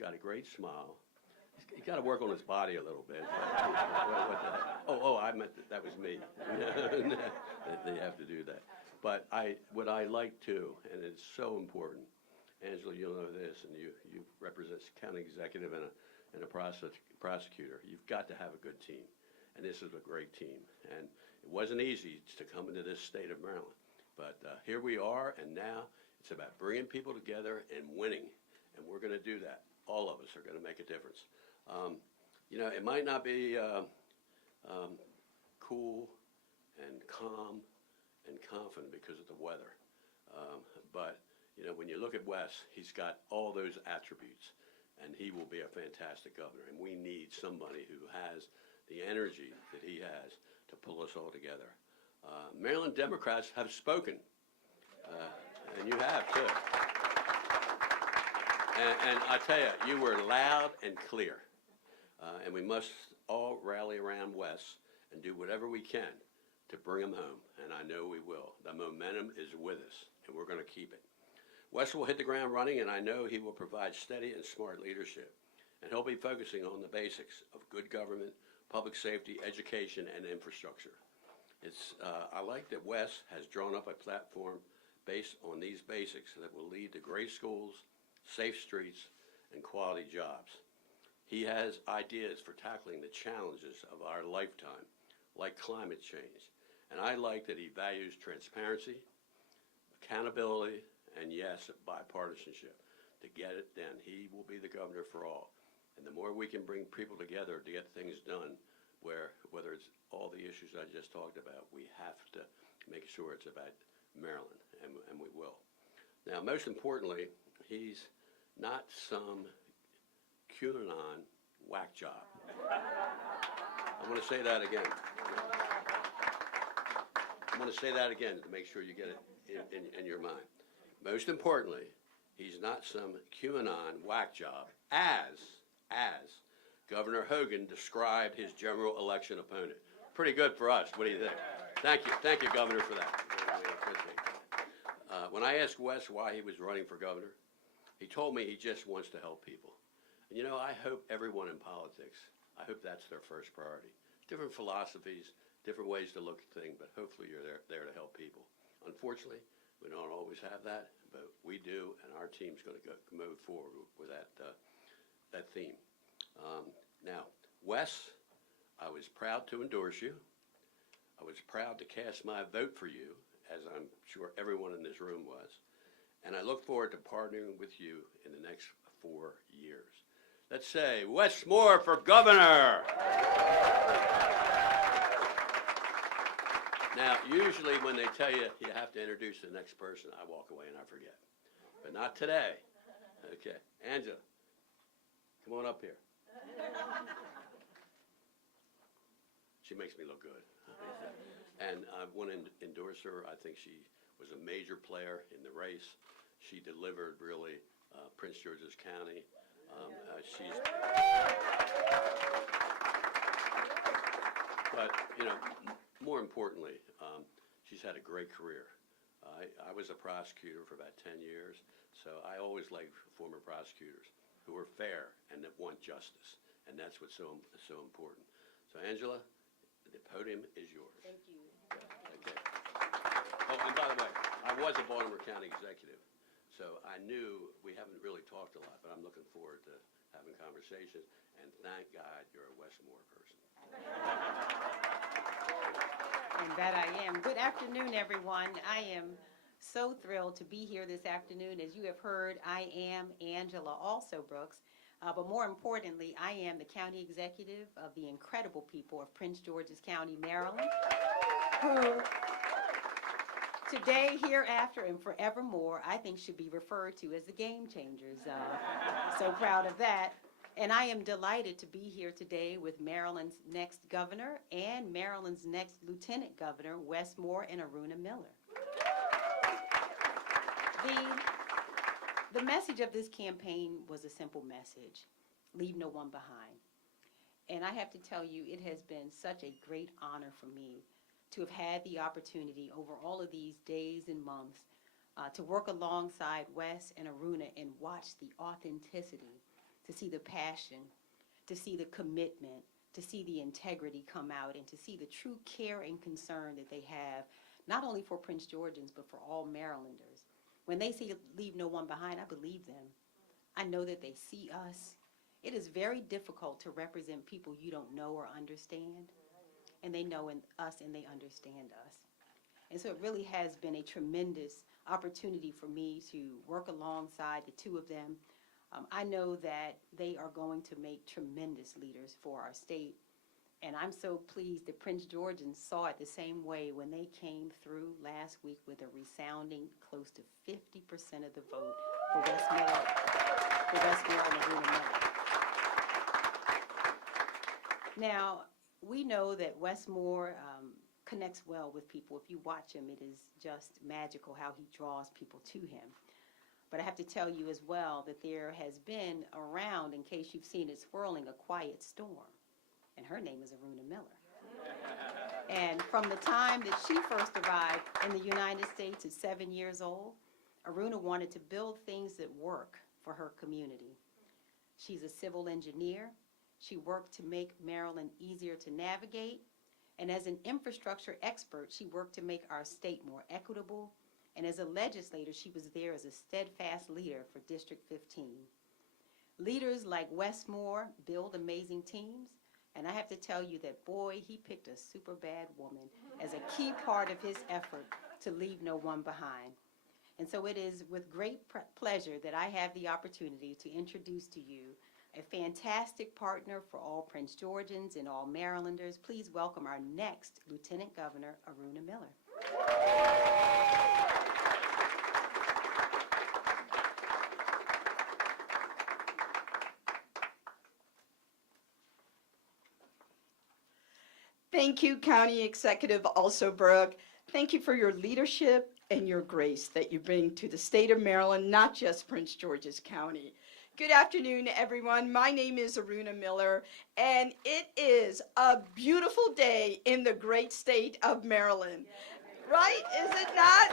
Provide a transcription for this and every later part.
got a great smile. He's got to work on his body a little bit. What the heck? I meant that was me. They have to do that. But what I like too, and it's so important, Angela, you'll know this, and you represent county executive and a prosecutor. You've got to have a good team, and this is a great team. And it wasn't easy to come into this state of Maryland, but here we are, and now it's about bringing people together and winning, and we're going to do that. All of us are going to make a difference. It might not be cool and calm and confident because of the weather, but when you look at Wes, he's got all those attributes, and he will be a fantastic governor. And we need somebody who has the energy that he has to pull us all together. Maryland Democrats have spoken, and you have too. And I tell you, you were loud and clear. And we must all rally around Wes and do whatever we can to bring him home. And I know we will. The momentum is with us, and we're going to keep it. Wes will hit the ground running, and I know he will provide steady and smart leadership. And he'll be focusing on the basics of good government, public safety, education, and infrastructure. I like that Wes has drawn up a platform based on these basics that will lead to great schools, safe streets, and quality jobs. He has ideas for tackling the challenges of our lifetime, like climate change. And I like that he values transparency, accountability, and yes, bipartisanship. To get it done, he will be the governor for all. And the more we can bring people together to get things done, whether it's all the issues I just talked about, we have to make sure it's about Maryland, and we will. Now, most importantly, he's not some QAnon whack job. I want to say that again. I want to say that again to make sure you get it in your mind. Most importantly, he's not some QAnon whack job, as Governor Hogan described his general election opponent. Pretty good for us. What do you think? Thank you, Governor, for that. When I asked Wes why he was running for governor, he told me he just wants to help people. And I hope everyone in politics, I hope that's their first priority. Different philosophies, different ways to look at things, but hopefully you're there to help people. Unfortunately, we don't always have that, but we do, and our team's going to move forward with that theme. Now, Wes, I was proud to endorse you. I was proud to cast my vote for you, as I'm sure everyone in this room was. And I look forward to partnering with you in the next 4 years. Let's say, Wes Moore for governor. Now, usually when they tell you you have to introduce the next person, I walk away and I forget. But not today. Okay. Angela, come on up here. She makes me look good. And I want to endorse her. I think she was a major player in the race. She delivered, really, Prince George's County. But, more importantly, she's had a great career. I was a prosecutor for about 10 years, so I always like former prosecutors who are fair and that want justice, and that's what's so important. So, Angela, the podium is yours. Thank you. Okay. Oh, and by the way, I was a Baltimore County executive, so I knew we haven't really talked a lot, but I'm looking forward to having conversations, and thank God you're a Wes Moore person. And that I am. Good afternoon, everyone. I am so thrilled to be here this afternoon. As you have heard, I am Angela also Brooks, but more importantly, I am the county executive of the incredible people of Prince George's County, Maryland, who today, hereafter, and forevermore, I think should be referred to as the game changers. So proud of that. And I am delighted to be here today with Maryland's next governor and Maryland's next lieutenant governor, Wes Moore and Aruna Miller. The message of this campaign was a simple message: leave no one behind. And I have to tell you, it has been such a great honor for me to have had the opportunity over all of these days and months to work alongside Wes and Aruna and watch the authenticity, to see the passion, to see the commitment, to see the integrity come out, and to see the true care and concern that they have, not only for Prince Georgians, but for all Marylanders. When they say leave no one behind, I believe them. I know that they see us. It is very difficult to represent people you don't know or understand, and they know us and they understand us. And so it really has been a tremendous opportunity for me to work alongside the two of them. I know that they are going to make tremendous leaders for our state, and I'm so pleased that Prince Georgians saw it the same way when they came through last week with a resounding close to 50% of the vote for Wes Moore and Aruna Miller. Now, we know that Wes Moore connects well with people. If you watch him, it is just magical how he draws people to him. But I have to tell you as well that there has been around, in case you've seen it swirling, a quiet storm. And her name is Aruna Miller. And from the time that she first arrived in the United States at 7 years old, Aruna wanted to build things that work for her community. She's a civil engineer. She worked to make Maryland easier to navigate. And as an infrastructure expert, she worked to make our state more equitable. And as a legislator, she was there as a steadfast leader for District 15. Leaders like Wes Moore build amazing teams. And I have to tell you that, boy, he picked a super bad woman as a key part of his effort to leave no one behind. And so it is with great pleasure that I have the opportunity to introduce to you a fantastic partner for all Prince Georgians and all Marylanders. Please welcome our next Lieutenant Governor, Aruna Miller. Thank you, County Executive Alsobrook. Thank you for your leadership and your grace that you bring to the state of Maryland, not just Prince George's County. Good afternoon, everyone. My name is Aruna Miller, and it is a beautiful day in the great state of Maryland. Right? Is it not?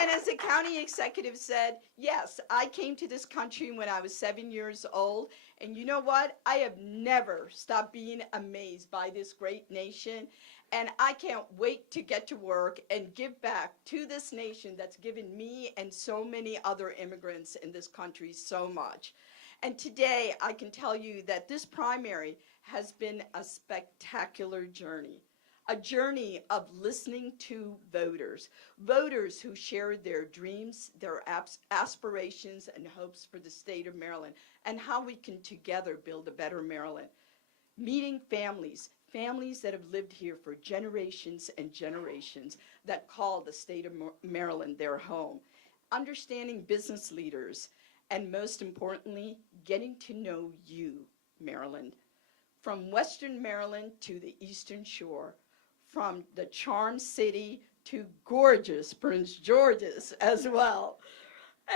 And as the county executive said, yes, I came to this country when I was 7 years old. And you know what? I have never stopped being amazed by this great nation. And I can't wait to get to work and give back to this nation that's given me and so many other immigrants in this country so much. And today I can tell you that this primary has been a spectacular journey. A journey of listening to voters who shared their dreams, their aspirations, and hopes for the state of Maryland, and how we can together build a better Maryland. Meeting families that have lived here for generations and generations that call the state of Maryland their home. Understanding business leaders, and most importantly, getting to know you, Maryland. From Western Maryland to the Eastern Shore, from the Charm City to gorgeous Prince George's as well.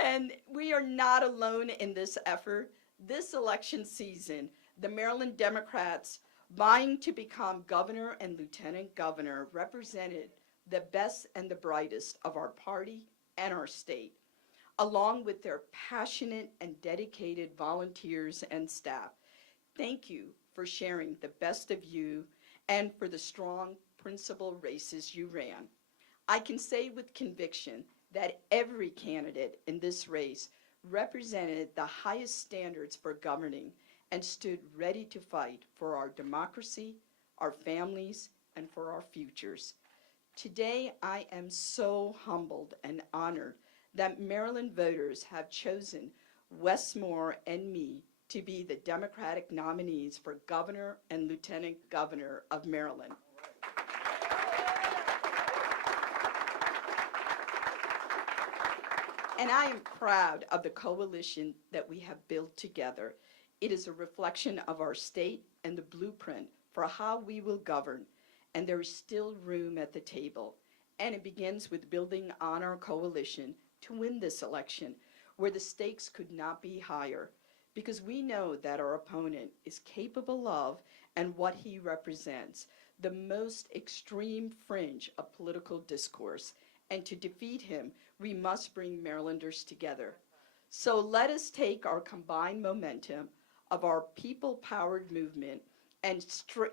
And we are not alone in this effort. This election season, the Maryland Democrats vying to become governor and lieutenant governor represented the best and the brightest of our party and our state, along with their passionate and dedicated volunteers and staff. Thank you for sharing the best of you and for the strong principal races you ran. I can say with conviction that every candidate in this race represented the highest standards for governing and stood ready to fight for our democracy, our families, and for our futures. Today, I am so humbled and honored that Maryland voters have chosen Wes Moore and me to be the Democratic nominees for governor and lieutenant governor of Maryland. And I am proud of the coalition that we have built together. It is a reflection of our state and the blueprint for how we will govern. And there is still room at the table. And it begins with building on our coalition to win this election, where the stakes could not be higher, because we know that our opponent is capable of, and what he represents, the most extreme fringe of political discourse. And to defeat him, we must bring Marylanders together. So let us take our combined momentum of our people-powered movement and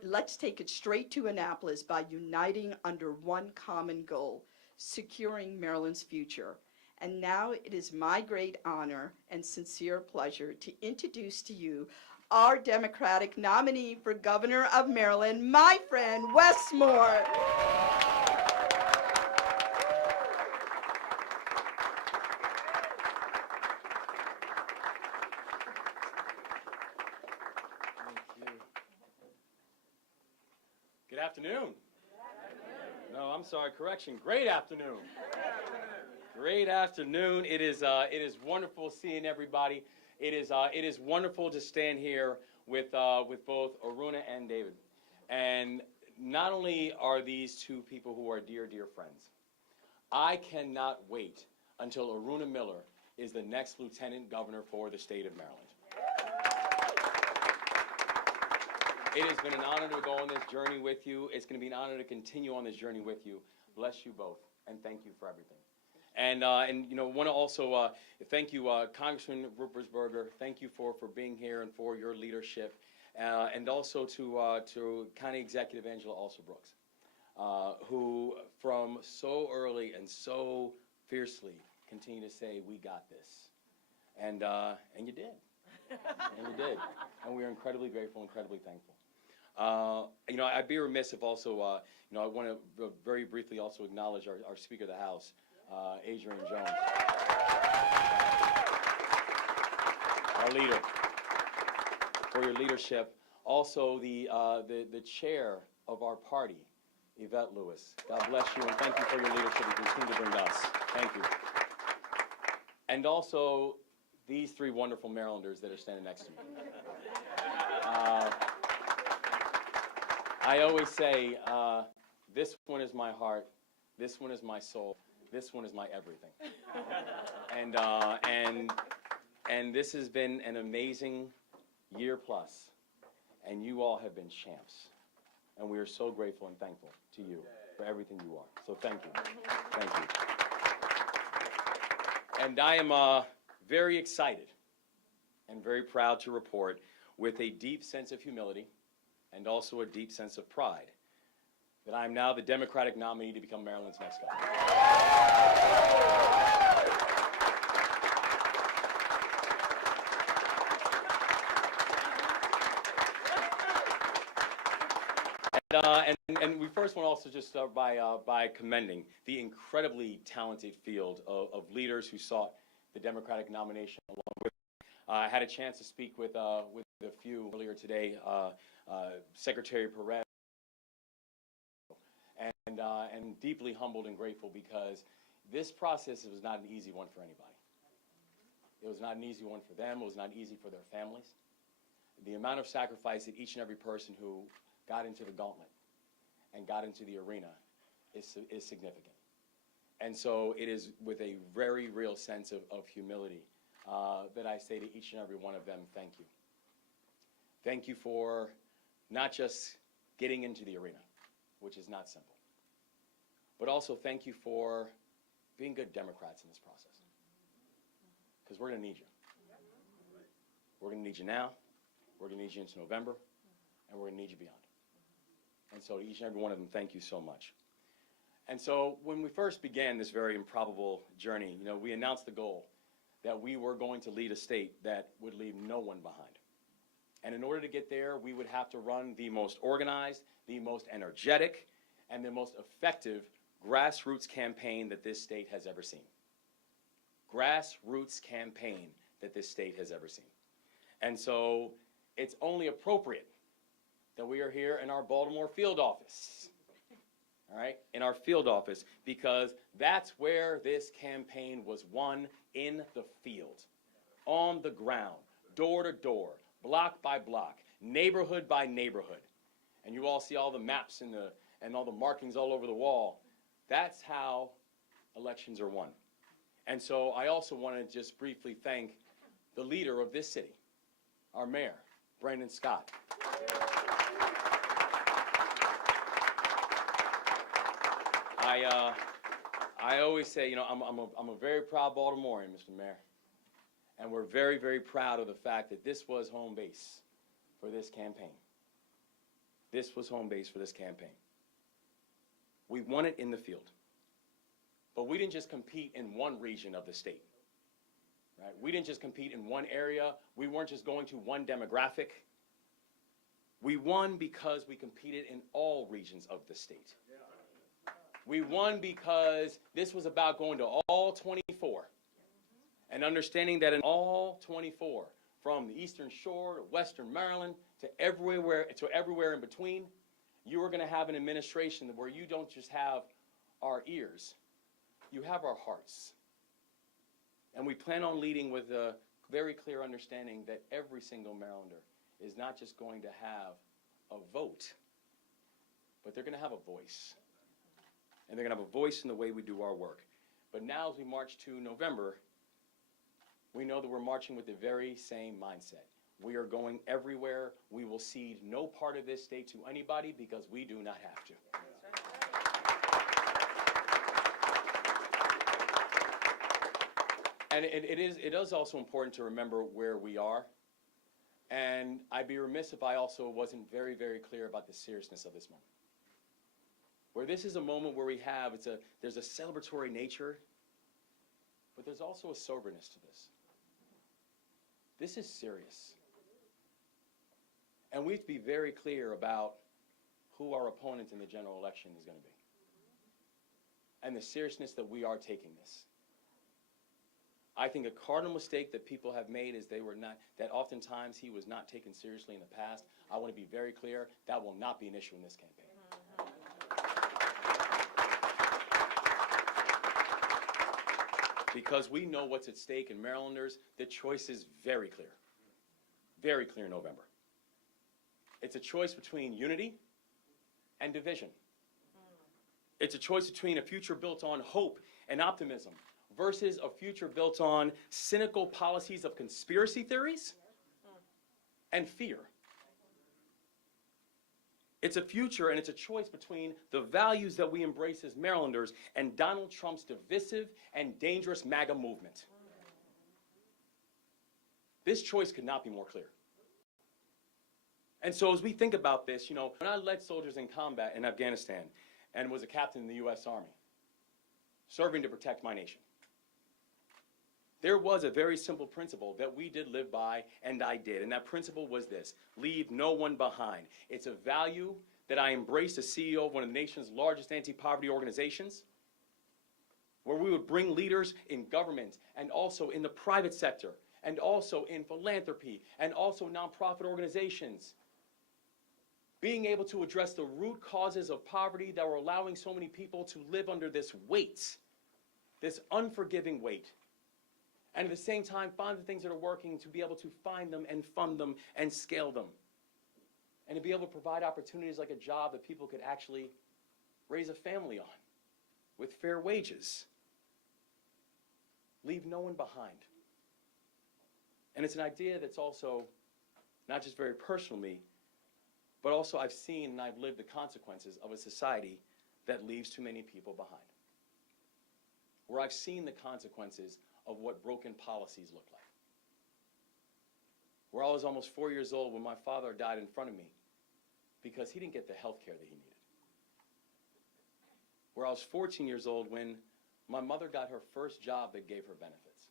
let's take it straight to Annapolis by uniting under one common goal, securing Maryland's future. And now it is my great honor and sincere pleasure to introduce to you our Democratic nominee for Governor of Maryland, my friend, Wes Moore. Good afternoon. No, I'm sorry, correction. Great afternoon. Great afternoon. It is wonderful seeing everybody. It is wonderful to stand here with both Aruna and David. And not only are these two people who are dear, dear friends, I cannot wait until Aruna Miller is the next Lieutenant Governor for the state of Maryland. It has been an honor to go on this journey with you. It's going to be an honor to continue on this journey with you. Bless you both, and thank you for everything. And you know, want to also thank you, Congressman Ruppersberger. Thank you for being here and for your leadership, and also to County Executive Angela Brooks, who from so early and so fiercely continue to say, "We got this," and you did. And you did. And we are incredibly grateful, incredibly thankful. You know, I'd be remiss if also, you know, I want to very briefly also acknowledge our Speaker of the House, Adrian Jones, our leader, for your leadership. Also, the chair of our party, Yvette Lewis. God bless you, and thank you for your leadership you continue to bring to us. Thank you. And also, these three wonderful Marylanders that are standing next to me. I always say, this one is my heart, this one is my soul, this one is my everything. And this has been an amazing year plus, and you all have been champs. And we are so grateful and thankful to you for everything you are. So thank you. Thank you. And I am very excited and very proud to report, with a deep sense of humility and also a deep sense of pride, that I am now the Democratic nominee to become Maryland's next governor. And we first want to also just start by commending the incredibly talented field of leaders who sought the Democratic nomination along with. I had a chance to speak with a few earlier today, Secretary Perez, and deeply humbled and grateful, because this process was not an easy one for anybody. It was not an easy one for them. It was not easy for their families. The amount of sacrifice that each and every person who got into the gauntlet and got into the arena is significant. And so it is with a very real sense of humility that I say to each and every one of them, thank you. Thank you for not just getting into the arena, which is not simple, but also thank you for being good Democrats in this process, because we're going to need you. We're going to need you now, we're going to need you into November, and we're going to need you beyond. And so to each and every one of them, thank you so much. And so when we first began this very improbable journey, you know, we announced the goal that we were going to lead a state that would leave no one behind. And in order to get there, we would have to run the most organized, the most energetic, and the most effective grassroots campaign that this state has ever seen. Grassroots campaign that this state has ever seen. And so it's only appropriate that we are here in our Baltimore field office. All right, in our field office, because that's where this campaign was won, in the field, on the ground, door to door, block by block, neighborhood by neighborhood. And you all see all the maps and all the markings all over the wall. That's how elections are won. And so I also want to just briefly thank the leader of this city, our mayor, Brandon Scott. I always say, you know, I'm a very proud Baltimorean, Mr. Mayor. And we're very, very proud of the fact that this was home base for this campaign. This was home base for this campaign. We won it in the field. But we didn't just compete in one region of the state. Right? We didn't just compete in one area. We weren't just going to one demographic. We won because we competed in all regions of the state. We won because this was about going to all 24 and understanding that in all 24, from the Eastern Shore to Western Maryland to everywhere in between, you are going to have an administration where you don't just have our ears, you have our hearts. And we plan on leading with a very clear understanding that every single Marylander is not just going to have a vote, but they're going to have a voice. And they're going to have a voice in the way we do our work. But now as we march to November, we know that we're marching with the very same mindset. We are going everywhere. We will cede no part of this state to anybody because we do not have to. And it is also important to remember where we are. And I'd be remiss if I also wasn't very, very clear about the seriousness of this moment. Where this is a moment where there's a celebratory nature, but there's also a soberness to this. This is serious. And we have to be very clear about who our opponent in the general election is going to be. And the seriousness that we are taking this. I think a cardinal mistake that people have made is that oftentimes he was not taken seriously in the past. I want to be very clear, that will not be an issue in this campaign. Because we know what's at stake in Marylanders, the choice is very clear. Very clear in November. It's a choice between unity and division. It's a choice between a future built on hope and optimism versus a future built on cynical policies of conspiracy theories and fear. It's a future and it's a choice between the values that we embrace as Marylanders and Donald Trump's divisive and dangerous MAGA movement. This choice could not be more clear. And so as we think about this, when I led soldiers in combat in Afghanistan and was a captain in the U.S. Army, serving to protect my nation, there was a very simple principle that we did live by, and I did. And that principle was this: leave no one behind. It's a value that I embraced as CEO of one of the nation's largest anti-poverty organizations, where we would bring leaders in government and also in the private sector and also in philanthropy and also nonprofit organizations, being able to address the root causes of poverty that were allowing so many people to live under this weight, this unforgiving weight. And at the same time, find the things that are working to be able to find them and fund them and scale them. And to be able to provide opportunities like a job that people could actually raise a family on with fair wages. Leave no one behind. And it's an idea that's also not just very personal to me, but also I've seen and I've lived the consequences of a society that leaves too many people behind. Where I've seen the consequences of what broken policies look like. Where I was almost 4 years old when my father died in front of me because he didn't get the health care that he needed. Where I was 14 years old when my mother got her first job that gave her benefits.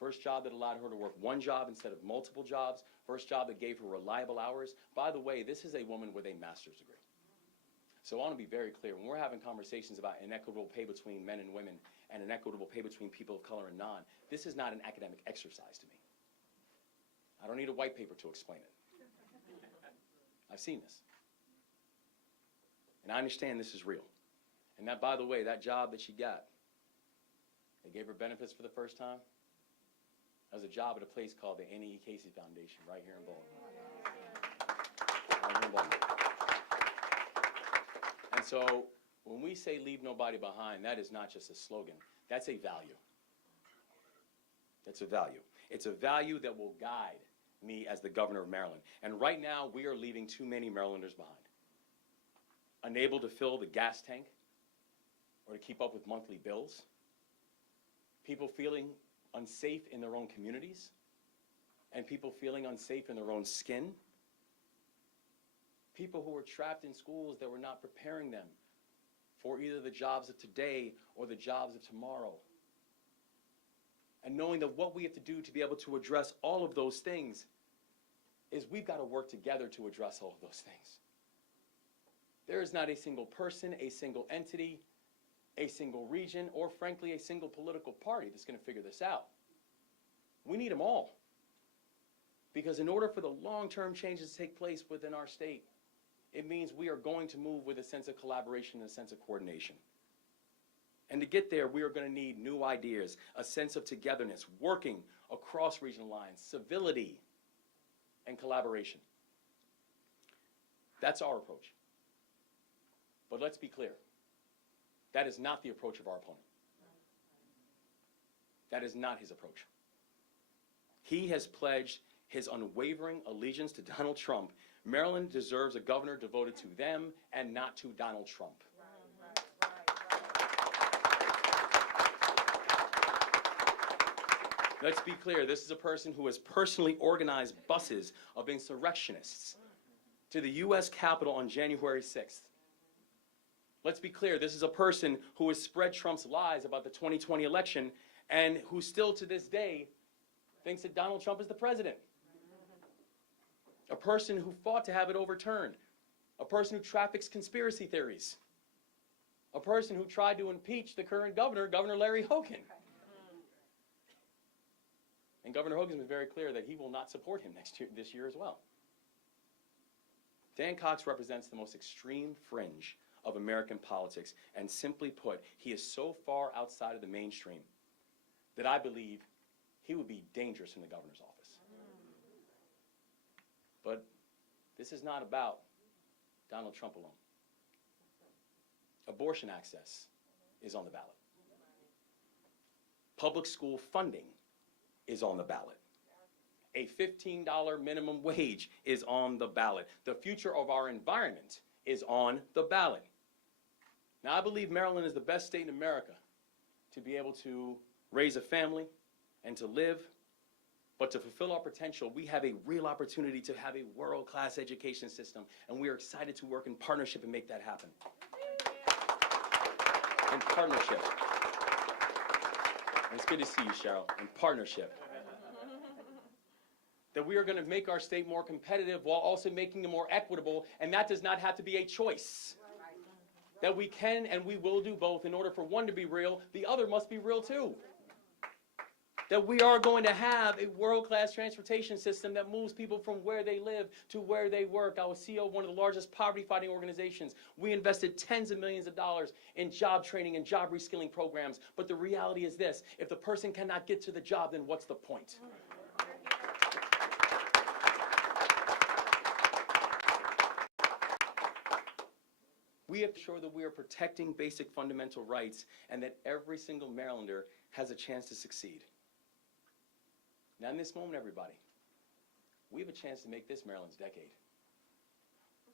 First job that allowed her to work one job instead of multiple jobs. First job that gave her reliable hours. By the way, this is a woman with a master's degree. So I want to be very clear. When we're having conversations about inequitable pay between men and women and inequitable pay between people of color and non, this is not an academic exercise to me. I don't need a white paper to explain it. I've seen this. And I understand this is real. And that, by the way, that job that she got, they gave her benefits for the first time. That was a job at a place called the Annie E. Casey Foundation right here in Baltimore. Right here in Baltimore. And so when we say leave nobody behind, that is not just a slogan. That's a value. That's a value. It's a value that will guide me as the governor of Maryland. And right now, we are leaving too many Marylanders behind. Unable to fill the gas tank or to keep up with monthly bills. People feeling unsafe in their own communities and people feeling unsafe in their own skin. People who were trapped in schools that were not preparing them for either the jobs of today or the jobs of tomorrow. And knowing that what we have to do to be able to address all of those things is we've got to work together to address all of those things. There is not a single person, a single entity, a single region, or frankly, a single political party that's going to figure this out. We need them all. Because in order for the long-term changes to take place within our state, it means we are going to move with a sense of collaboration and a sense of coordination. And to get there, we are going to need new ideas, a sense of togetherness, working across regional lines, civility, and collaboration. That's our approach. But let's be clear. That is not the approach of our opponent. That is not his approach. He has pledged his unwavering allegiance to Donald Trump. Maryland deserves a governor devoted to them and not to Donald Trump. Let's be clear, this is a person who has personally organized buses of insurrectionists to the U.S. Capitol on January 6th. Let's be clear, this is a person who has spread Trump's lies about the 2020 election and who still to this day thinks that Donald Trump is the president. A person who fought to have it overturned. A person who traffics conspiracy theories. A person who tried to impeach the current governor, Governor Larry Hogan. And Governor Hogan has been very clear that he will not support him this year as well. Dan Cox represents the most extreme fringe of American politics, and simply put, he is so far outside of the mainstream that I believe he would be dangerous in the governor's office. But this is not about Donald Trump alone. Abortion access is on the ballot. Public school funding is on the ballot. A $15 minimum wage is on the ballot. The future of our environment is on the ballot. Now, I believe Maryland is the best state in America to be able to raise a family and to live. But to fulfill our potential, we have a real opportunity to have a world-class education system, and we are excited to work in partnership and make that happen. In partnership. And it's good to see you, Cheryl. In partnership. That we are going to make our state more competitive while also making it more equitable, and that does not have to be a choice. That we can and we will do both. In order for one to be real, the other must be real too. That we are going to have a world-class transportation system that moves people from where they live to where they work. I was CEO of one of the largest poverty-fighting organizations. We invested tens of millions of dollars in job training and job reskilling programs. But the reality is this: if the person cannot get to the job, then what's the point? We have to ensure that we are protecting basic fundamental rights and that every single Marylander has a chance to succeed. Now, in this moment, everybody, we have a chance to make this Maryland's decade.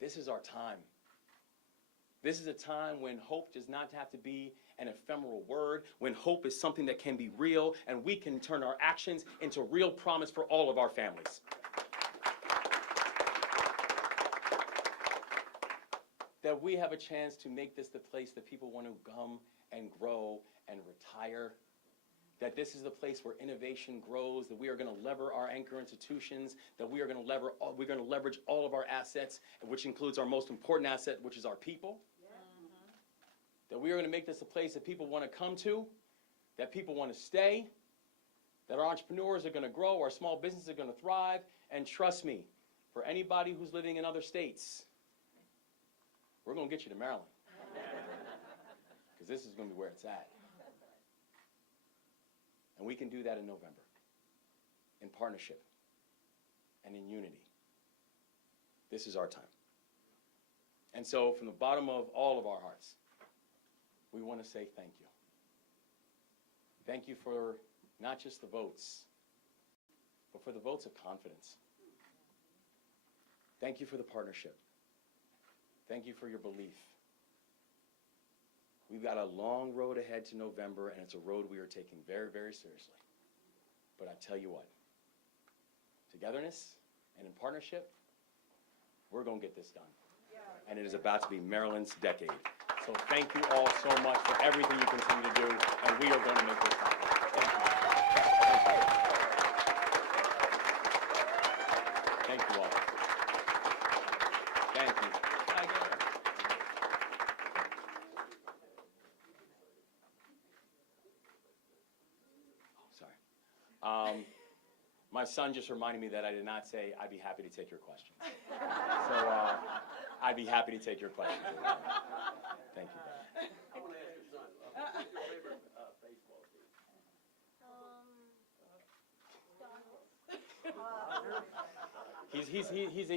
This is our time. This is a time when hope does not have to be an ephemeral word, when hope is something that can be real, and we can turn our actions into real promise for all of our families. That we have a chance to make this the place that people want to come and grow and retire. That this is the place where innovation grows, that we are going to lever our anchor institutions, that we are going to leverage all of our assets, which includes our most important asset, which is our people. That we are going to make this a place that people want to come to, that people want to stay, that our entrepreneurs are going to grow, our small businesses are going to thrive, and trust me, for anybody who's living in other states, we're going to get you to Maryland. Because this is going to be where it's at. And we can do that in November, in partnership and in unity. This is our time. And so from the bottom of all of our hearts, we want to say thank you. Thank you for not just the votes, but for the votes of confidence. Thank you for the partnership. Thank you for your belief. We've got a long road ahead to November, and it's a road we are taking very, very seriously. But I tell you what, togetherness and in partnership, we're going to get this done. And it is about to be Maryland's decade. So thank you all so much for everything you continue to do, and we are going to make this happen. Thank you. Thank you all. Thank you. Sorry. My son just reminded me that I did not say I'd be happy to take your questions. So I'd be happy to take your questions. Thank you. I want to ask your son, who's your favorite baseball team?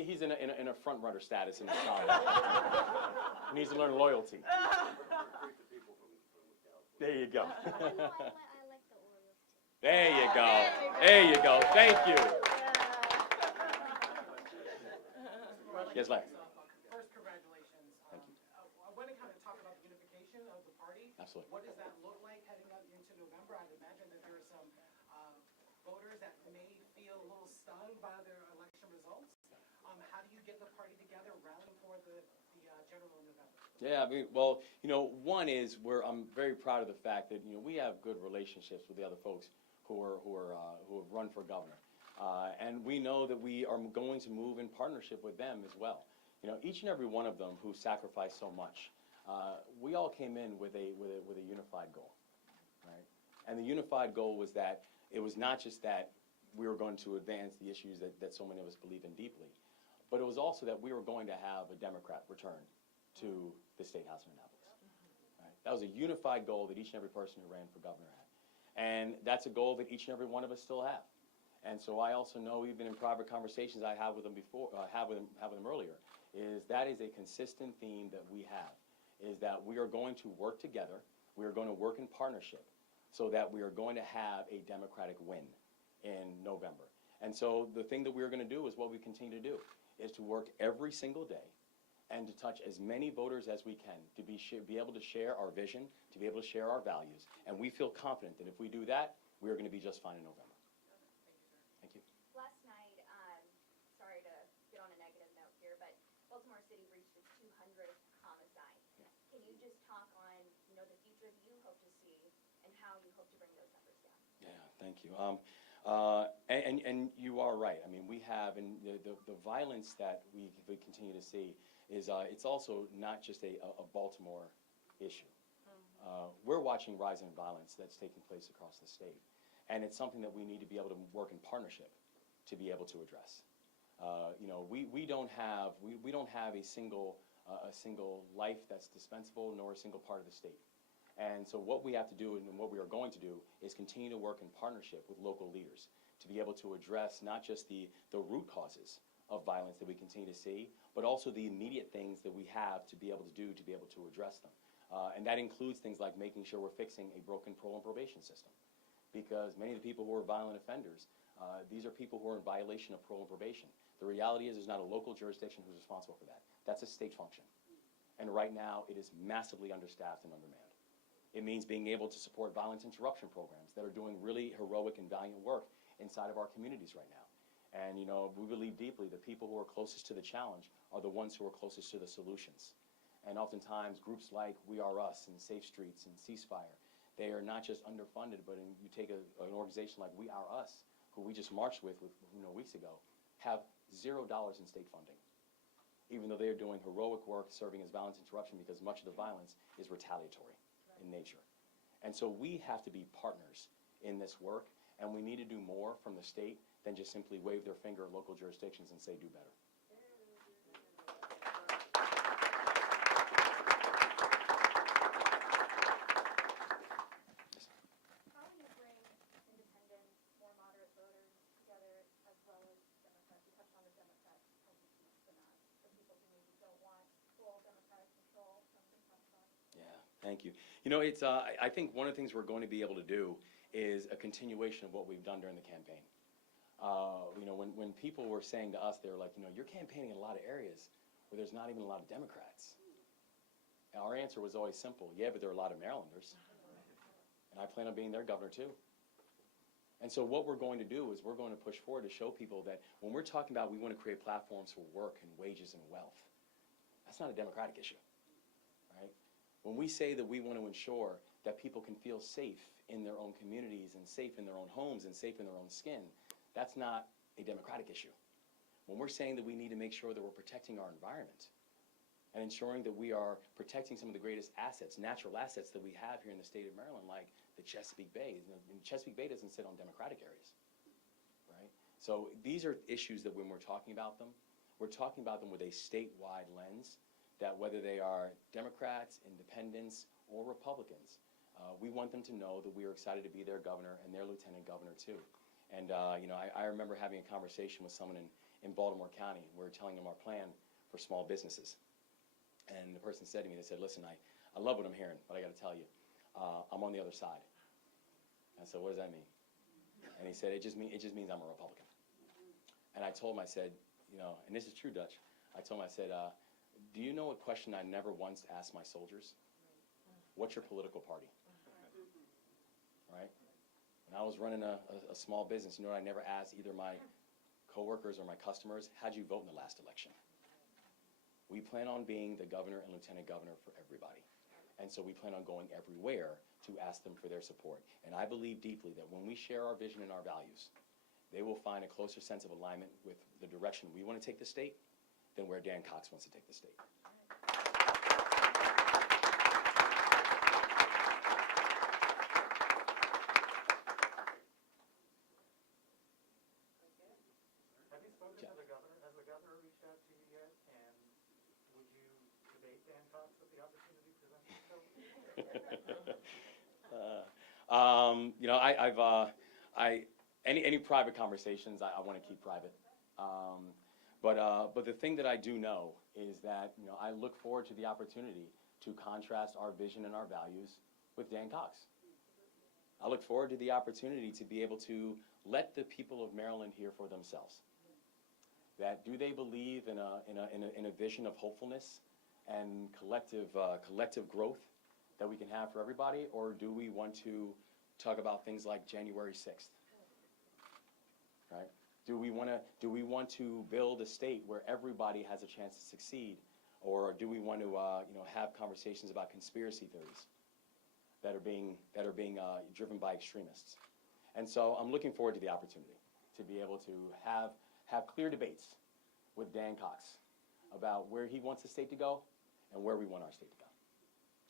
He's in a front runner status in his college. He needs to learn loyalty. There you go. I like the Orioles too. There you go. There you go. Thank you. Yes, Larry. First, congratulations. Thank you. I want to kind of talk about the unification of the party. Absolutely. What does that look like heading up into November? I'd imagine that there are some voters that may feel a little stunned by their election results. How do you get the party together, rallying for the general in November? Yeah, I mean, well, one is I'm very proud of the fact that we have good relationships with the other folks who have run for governor, and we know that we are going to move in partnership with them as well. Each and every one of them who sacrificed so much, we all came in with a unified goal, right? And the unified goal was that it was not just that we were going to advance the issues that so many of us believe in deeply, but it was also that we were going to have a Democrat return to the State House in Annapolis. Right? That was a unified goal that each and every person who ran for governor had. And that's a goal that each and every one of us still have. And so I also know, even in private conversations I had with them before, have with them earlier, is that is a consistent theme that we have, is that we are going to work together, we are going to work in partnership, so that we are going to have a Democratic win in November. And so the thing that we're going to do is what we continue to do, is to work every single day and to touch as many voters as we can, to be able to share our vision, to be able to share our values. And we feel confident that if we do that, we are going to be just fine in November. Thank you. Last night, sorry to get on a negative note here, but Baltimore City reached its 200th homicide. Can you just talk on, the future that you hope to see and how you hope to bring those numbers down? Yeah, thank you. And you are right. I mean, we have, and the violence that we continue to see is it's also not just a Baltimore issue. We're watching rising violence that's taking place across the state, and it's something that we need to be able to work in partnership to be able to address. We don't have a single life that's dispensable, nor a single part of the state. And so what we have to do, and what we are going to do, is continue to work in partnership with local leaders to be able to address not just the root causes of violence that we continue to see, but also the immediate things that we have to be able to do to be able to address them. And that includes things like making sure we're fixing a broken parole and probation system. Because many of the people who are violent offenders, these are people who are in violation of parole and probation. The reality is there's not a local jurisdiction who's responsible for that. That's a state function. And right now, it is massively understaffed and undermanned. It means being able to support violence interruption programs that are doing really heroic and valiant work inside of our communities right now. And, we believe deeply that people who are closest to the challenge are the ones who are closest to the solutions. And oftentimes, groups like We Are Us and Safe Streets and Ceasefire, they are not just underfunded, but you take an organization like We Are Us, who we just marched with weeks ago, have $0 in state funding, even though they are doing heroic work serving as violence interruption, because much of the violence is retaliatory in nature. And so we have to be partners in this work, and we need to do more from the state than just simply wave their finger at local jurisdictions and say, do better. How will you bring independent, more moderate voters together as well as Democrats? You touched on the Democrat hesitancy for people who maybe don't want full Democratic control from the top side. Yeah, thank you. It's I think one of the things we're going to be able to do is a continuation of what we've done during the campaign. When people were saying to us, they were like, you're campaigning in a lot of areas where there's not even a lot of Democrats. And our answer was always simple: yeah, but there are a lot of Marylanders, and I plan on being their governor too. And so what we're going to do is we're going to push forward to show people that when we're talking about we want to create platforms for work and wages and wealth, that's not a democratic issue, right? When we say that we want to ensure that people can feel safe in their own communities and safe in their own homes and safe in their own skin, that's not a democratic issue. When we're saying that we need to make sure that we're protecting our environment and ensuring that we are protecting some of the greatest assets, natural assets that we have here in the state of Maryland, like the Chesapeake Bay. And Chesapeake Bay doesn't sit on democratic areas, right? So these are issues that when we're talking about them, we're talking about them with a statewide lens, that whether they are Democrats, independents, or Republicans, we want them to know that we are excited to be their governor and their lieutenant governor too. And I remember having a conversation with someone in Baltimore County. We were telling them our plan for small businesses. And the person said to me, they said, listen, I love what I'm hearing, but I got to tell you, I'm on the other side. I said, what does that mean? And he said, it just means I'm a Republican. And I told him, I said, and this is true, Dutch. I told him, I said, do you know a question I never once asked my soldiers? What's your political party? Right? When I was running a small business, you know what I never asked either my coworkers or my customers? How'd you vote in the last election? We plan on being the governor and lieutenant governor for everybody. And so we plan on going everywhere to ask them for their support. And I believe deeply that when we share our vision and our values, they will find a closer sense of alignment with the direction we want to take the state than where Dan Cox wants to take the state. Have you spoken to the governor? Has the governor reached out to you yet? And would you debate Dan Cox if the opportunity presents itself? Any private conversations I want to keep private. But the thing that I do know is that I look forward to the opportunity to contrast our vision and our values with Dan Cox. I look forward to the opportunity to be able to let the people of Maryland hear for themselves. That do they believe in a vision of hopefulness and collective growth that we can have for everybody, or do we want to talk about things like January 6th? Right? Do we want to build a state where everybody has a chance to succeed, or do we want to have conversations about conspiracy theories that are being driven by extremists? And so I'm looking forward to the opportunity to be able to have clear debates with Dan Cox about where he wants the state to go and where we want our state to go.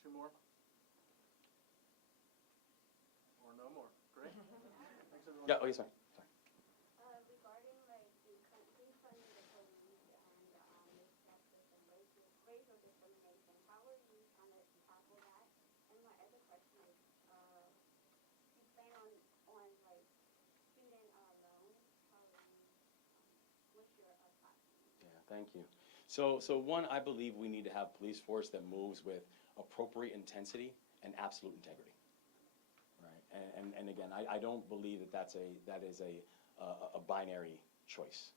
Two more? Or no more? Great. Thanks, everyone. Yeah. Oh, yes, sir. Sorry. Regarding like defunding the police and misjustice and racial discrimination, how are you trying to tackle that? And my other question is, you plan on like student loans? How are you? What's your thoughts? Yeah, thank you. So one, I believe we need to have a police force that moves with appropriate intensity and absolute integrity. Right, and again, I don't believe that is a binary choice.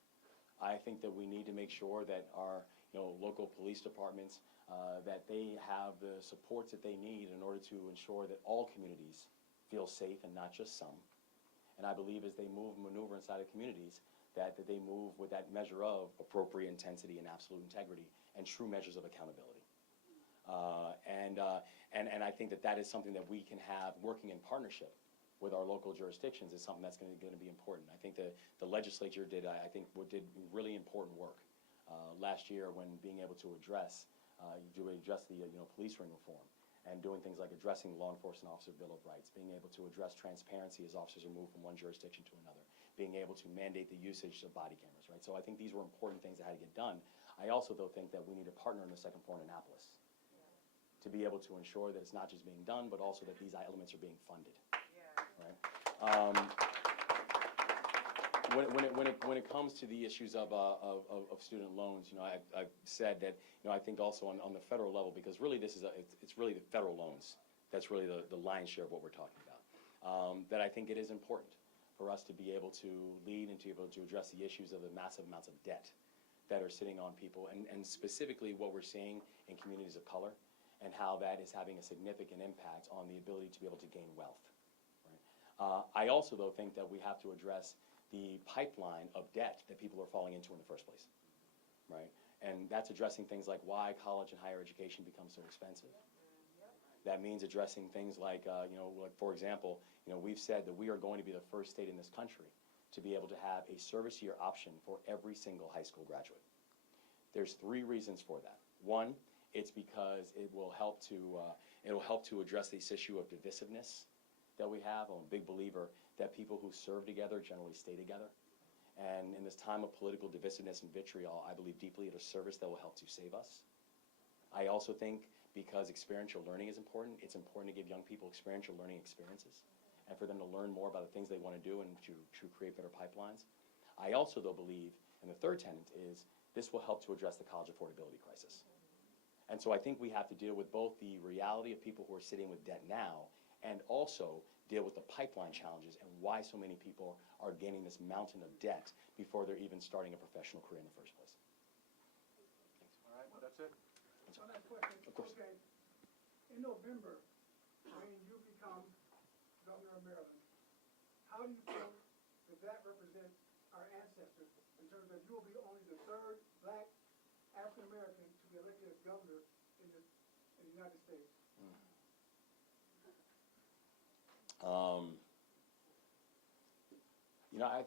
I think that we need to make sure that our local police departments that they have the supports that they need in order to ensure that all communities feel safe and not just some. And I believe as they move and maneuver inside of communities, that they move with that measure of appropriate intensity and absolute integrity and true measures of accountability. And I think that is something that we can have working in partnership with our local jurisdictions is something that's going to be important. I think the legislature did really important work last year when being able to address the police ring reform and doing things like addressing law enforcement officer Bill of Rights, being able to address transparency as officers are moved from one jurisdiction to another, being able to mandate the usage of body cameras, right? So I think these were important things that had to get done. I also, though, think that we need to partner in the second floor in Annapolis to be able to ensure that it's not just being done, but also that these elements are being funded, right? When it comes to the issues of student loans, I've said that I think also on the federal level, because really it's really the federal loans that's really the lion's share of what we're talking about. That I think it is important for us to be able to lead and to be able to address the issues of the massive amounts of debt that are sitting on people, and specifically what we're seeing in communities of color, and how that is having a significant impact on the ability to be able to gain wealth. Right? I also, though, think that we have to address the pipeline of debt that people are falling into in the first place, right? And that's addressing things like why college and higher education becomes so expensive. That means addressing things like, like for example, we've said that we are going to be the first state in this country to be able to have a service year option for every single high school graduate. There's 3 reasons for that. One, it's because it will help to address this issue of divisiveness that we have. I'm a big believer that people who serve together generally stay together. And in this time of political divisiveness and vitriol, I believe deeply in a service that will help to save us. I also think because experiential learning is important, it's important to give young people experiential learning experiences and for them to learn more about the things they want to do and to create better pipelines. I also, though, believe, and the third tenet is, this will help to address the college affordability crisis. And so I think we have to deal with both the reality of people who are sitting with debt now and also deal with the pipeline challenges and why so many people are gaining this mountain of debt before they're even starting a professional career in the first place. All right, well, that's it. One last question. Of course. Okay. In November, when you become governor of Maryland, how do you feel that represent our ancestors in terms of you will be only the 3rd black African American to be elected as governor in the United States?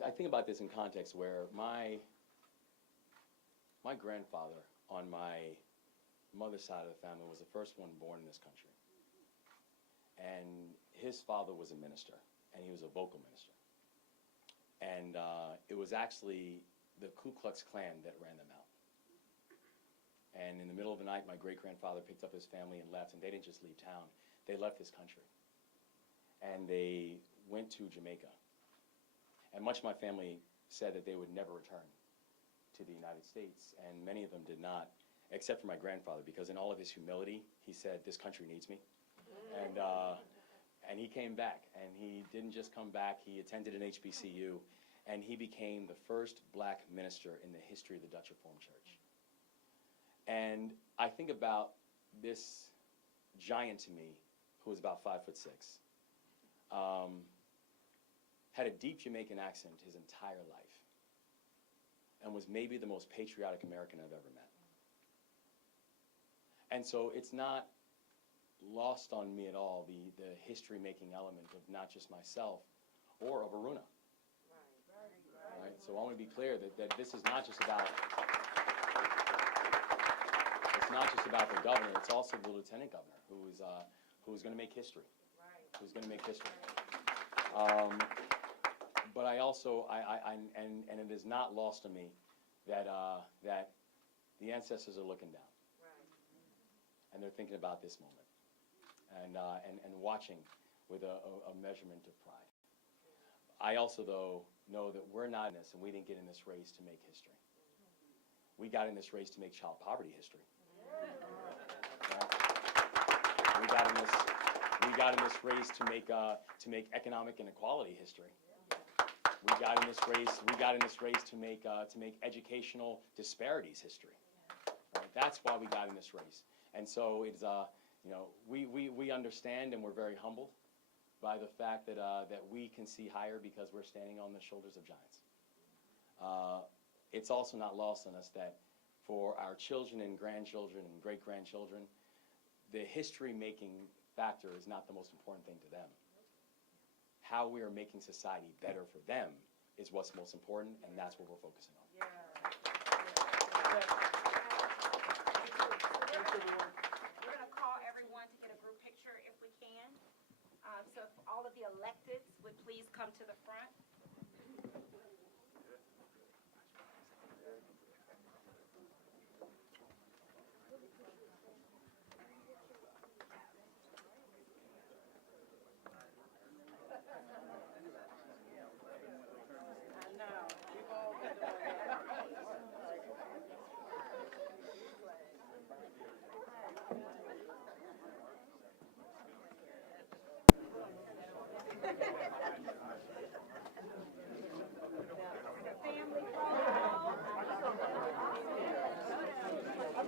I think about this in context where my grandfather on my mother's side of the family was the first one born in this country. And his father was a minister, and he was a vocal minister. And it was actually the Ku Klux Klan that ran them out. And in the middle of the night, my great-grandfather picked up his family and left, and they didn't just leave town. They left this country. And they went to Jamaica. And much of my family said that they would never return to the United States, and many of them did not, except for my grandfather, because in all of his humility, he said, "This country needs me." And he came back, and he didn't just come back, he attended an HBCU, and he became the first black minister in the history of the Dutch Reformed Church. And I think about this giant to me, who was about 5'6", had a deep Jamaican accent his entire life, and was maybe the most patriotic American I've ever met. And so it's not lost on me at all, the history-making element of not just myself or of Aruna. Right? So I want to be clear that this is not just about the governor, it's also the lieutenant governor who's going to make history. Who's going to make history. But I also, and it is not lost on me that the ancestors are looking down. And they're thinking about this moment and watching with a measurement of pride. I also, though, know that we're not in this, and we didn't get in this race to make history. We got in this race to make child poverty history. Right? We got in this race to make economic inequality history. We got in this race to make educational disparities history. Right? That's why we got in this race. And so it's we understand, and we're very humbled by the fact that we can see higher because we're standing on the shoulders of giants. It's also not lost on us that for our children and grandchildren and great-grandchildren, the history-making factor is not the most important thing to them. How we are making society better for them is what's most important, and that's what we're focusing on. We're going to call everyone to get a group picture if we can. So if all of the electeds would please come to the front.